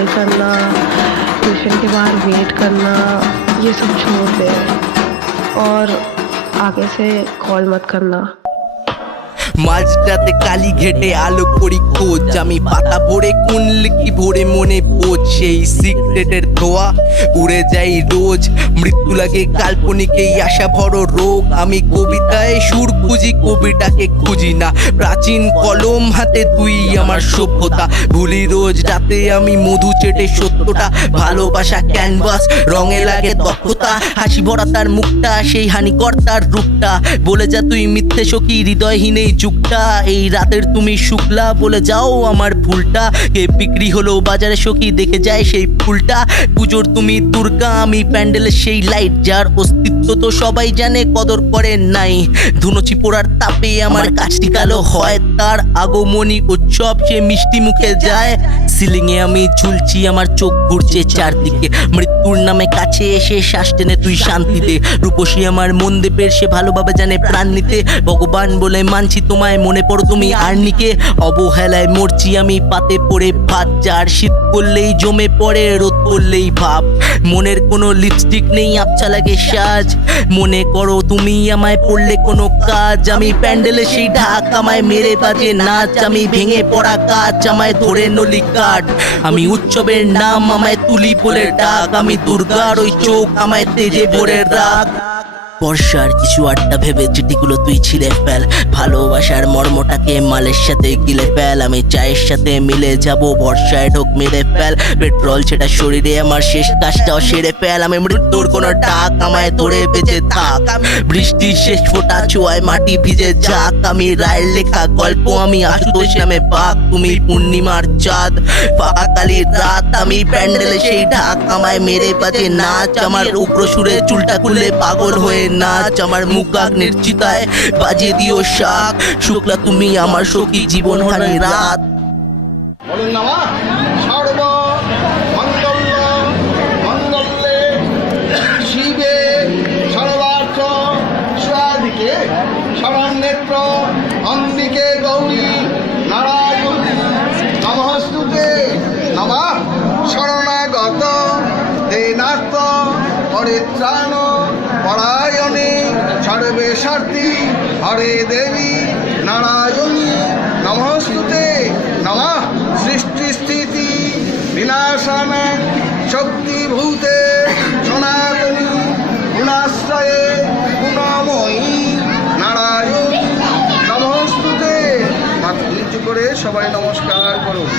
Call करना, tuition के बाहर वेट करना, ये सब छोड़ दे और आगे से कॉल मत करना। মাঝরাতে কালি ঘেটে আলো করি খোঁজ, আমি পাতা ভরে কোন লিখি ভরে মনে বোঝ, সেই সিক্রেটের ধোয়া উড়ে যাই রোজ। মৃত্যু লাগে কাল্পনিকেই আশা ভর রোগ, আমি কবিতায় সুর খুঁজি কবিটাকে খুঁজি না। প্রাচীন কলম হাতে তুই আমার সভ্যতা, ভুলি রোজ রাতে আমি মধু চেটে সত্যটা। ভালোবাসা ক্যানভাস রঙে লাগে দক্ষতা, হাসি ভরা তার মুখটা সেই হানিকর্তার রূপটা। বলে যা তুই মিথ্যে সখী হৃদয়হীন এই যুগটা, এই রাতের তুমি শুক্লা বলে যাও আমার ভুলটা। কে বিক্রি হলো বাজারে সখী দেখে যায় সেই ফুলটা। পুজোর তুমি দুর্গা আমি প্যান্ডেলের সেই লাইট, যার অস্তিত্ব তো সবাই জানে কদর করে নাই। ধুনুচি পোড়ার তাপে আমার কাছটি কালো হয়, তার আগমনী উৎসব সে মিষ্টি মুখে যায়। সিলিং এ আমি ঝুলছি আমার চোখ ঘুরছে চারদিকে, মৃত্যুর নামে কাছে এসে শ্বাস টেনে তুই শান্তিতে। রূপসী আমার মন দেবের সে ভালোভাবে জানে প্রাণ নিতে, ভগবান বলে মানছি তোমায় মনে পড়ো তুমি আর্নিকে। অবহেলায় মরছি আমি পাতে পড়ে ভাত, যার শীত করলেই জমে পড়ে রোদ করলেই ভাব। মনের কোনো লিপস্টিক নেই আবছা লাগে সাজ, মনে করো তুমি আমায় পড়লে কোনো কাজ। আমি প্যান্ডেলে সেই ঢাক আমায় মেরে বাজে নাচ, আমি ভেঙে পড়া কাজ আমায় ধরে নলি কাঠ। আমি উৎসবের নাম আমায় তুলি বলে ডাক, আমি দুর্গার ওই চোখ আমায় তেজে ভরে রাখ। বর্ষার কিছু আড্ডা ভেবে চিঠিগুলো তুই ছিঁড়ে ফেল, ভালোবাসার মর্মটাকে মালের সাথে গিলে ফেল। আমি চায়ের সাথে মিলে যাব বর্ষায় ঢোক মেরে ফেল, পেট্রোল ছেটা শরীরে আমার শেষ কাজটাও সেরে ফেল। আমি মৃত্যুর কোনো ডাক আমায় ধরে বেঁচে থাক, বৃষ্টির শেষ ফোঁটা ছোঁয়ায় মাটি ভিজে যাক। আমি রায়ের লেখা গল্প আমি আশুতোষ নামে বাঘ, তুমি পূর্ণিমার চাঁদ ফাঁকা কালির রাত। আমি প্যান্ডেলে সেই ঢাক আমায় মেরে বাজে নাচ, আমার উগ্র সুরে চুলটা খুলে পাগল হয়ে নাচ। আমার মুখাগ্নির চিতায় বাজিয়ে দিও শাক, শুক্লা তুমি আমার সখী জীবন হানি রাত। বলুন নমঃ সর্ব মঙ্গল মঙ্গলে শিবে সর্বার্থ স্বাদিকে শরণ্যেত্র অম্বিকে গৌরী নারায়ণী নমস্তুতে। নমঃ শরণাগত দেনার্থ পরিত্রাণ পরায়ণে সর্বেশার্থী হরে দেবী নারায়ণী নমস্তুতে। নমঃ সৃষ্টি স্থিতি বিনাশানে শক্তিভূতে সনাতনী গুণাশ্রয়ে গুণময়ী নারায়ণী নমস্তুতে। মাথা নিচু করে সবাই নমস্কার করুন।